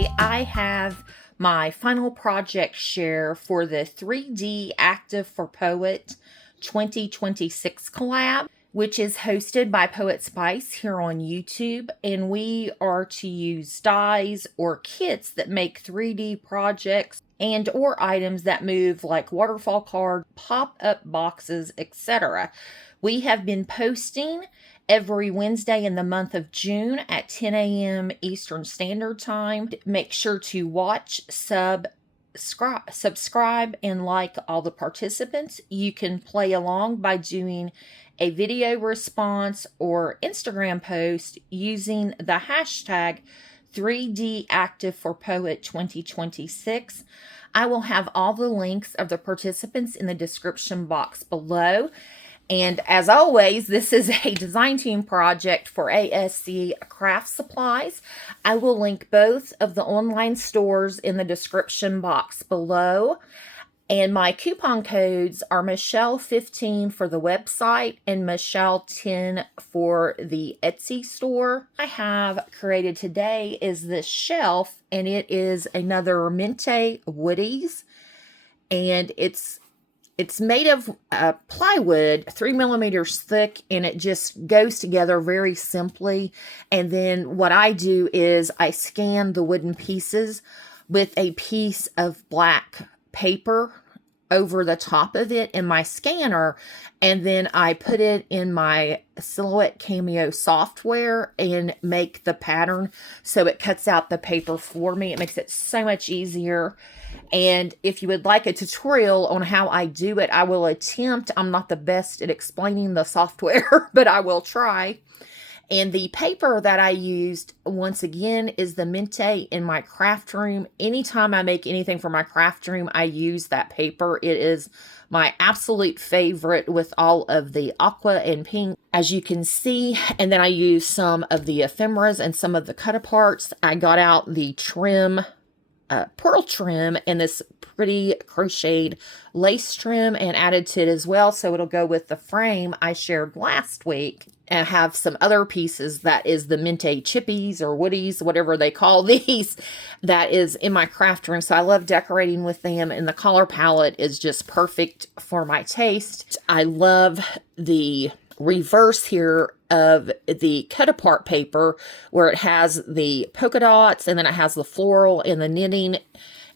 today I have my final project share for the 3D Active for Poet 2026 collab, which is hosted by Poetspice here on YouTube, and we are to use dies or kits that make 3D projects and or items that move like waterfall cards, pop-up boxes, etc. We have been posting every Wednesday in the month of June at 10 a.m. Eastern Standard Time. Make sure to watch, subscribe, and like all the participants. You can play along by doing a video response or Instagram post using the hashtag 3D Active for Poet 2026. I will have all the links of the participants in the description box below. And as always, this is a design team project for ASC Craft Supplies. I will link both of the online stores in the description box below. And my coupon codes are Michelle15 for the website and Michelle10 for the Etsy store. I have created today is this shelf, and it is another Mintay Woodies. And it's made of plywood, 3 millimeters thick, and it just goes together very simply. And then what I do is I scan the wooden pieces with a piece of black paper over the top of it in my scanner, and then I put it in my Silhouette Cameo software and make the pattern so it cuts out the paper for me. It makes it so much easier. And if you would like a tutorial on how I do it, I will attempt. I'm not the best at explaining the software, but I will try. And the paper that I used, once again, is the Mintay in my Craftroom. Anytime I make anything for my Craftroom, I use that paper. It is my absolute favorite with all of the aqua and pink, as you can see. And then I use some of the ephemeras and some of the cut-aparts. I got out the trim, pearl trim, and this pretty crocheted lace trim and added to it as well, so it'll go with the frame I shared last week. And have some other pieces that is the Mintay chippies or woodies, whatever they call these, that is in my craft room. So I love decorating with them, and the color palette is just perfect for my taste. I love the reverse here of the cut apart paper where it has the polka dots, and then it has the floral and the knitting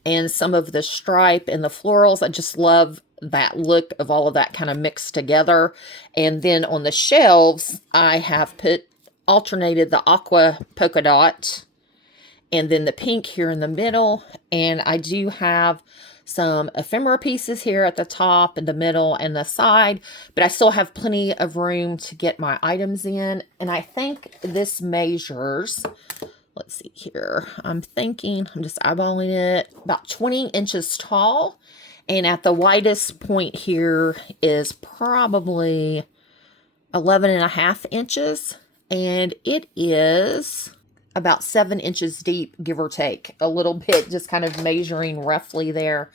and some of the stripe and the florals. I just love that look of all of that kind of mixed together. And then on the shelves, I have alternated the aqua polka dot and then the pink here in the middle. And I do have some ephemera pieces here at the top and the middle and the side, but I still have plenty of room to get my items in. And I think this measures, let's see here, I'm just eyeballing it, about 20 inches tall. And at the widest point here is probably 11.5 inches. And it is about 7 inches deep, give or take a little bit, just kind of measuring roughly there.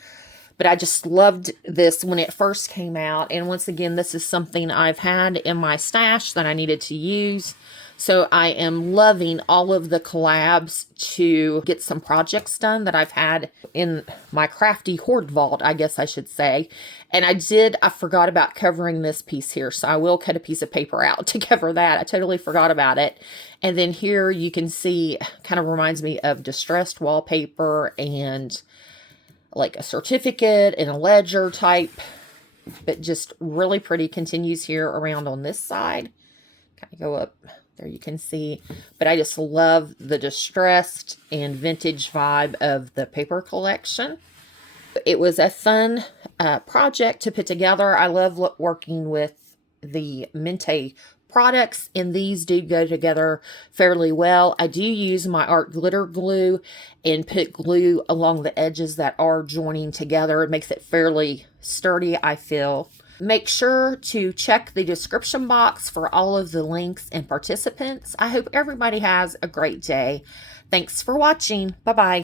But I just loved this when it first came out. And once again, this is something I've had in my stash that I needed to use. So I am loving all of the collabs to get some projects done that I've had in my crafty hoard vault, I guess I should say. And I forgot about covering this piece here. So I will cut a piece of paper out to cover that. I totally forgot about it. And then here you can see, kind of reminds me of distressed wallpaper and like a certificate and a ledger type. But just really pretty. Continues here around on this side. Kind of go up. There you can see, but I just love the distressed and vintage vibe of the paper collection. It was a fun project to put together. I love working with the Mintay products, and these do go together fairly well. I do use my art glitter glue and put glue along the edges that are joining together. It makes it fairly sturdy, I feel. Make sure to check the description box for all of the links and participants. I hope everybody has a great day. Thanks for watching. Bye-bye.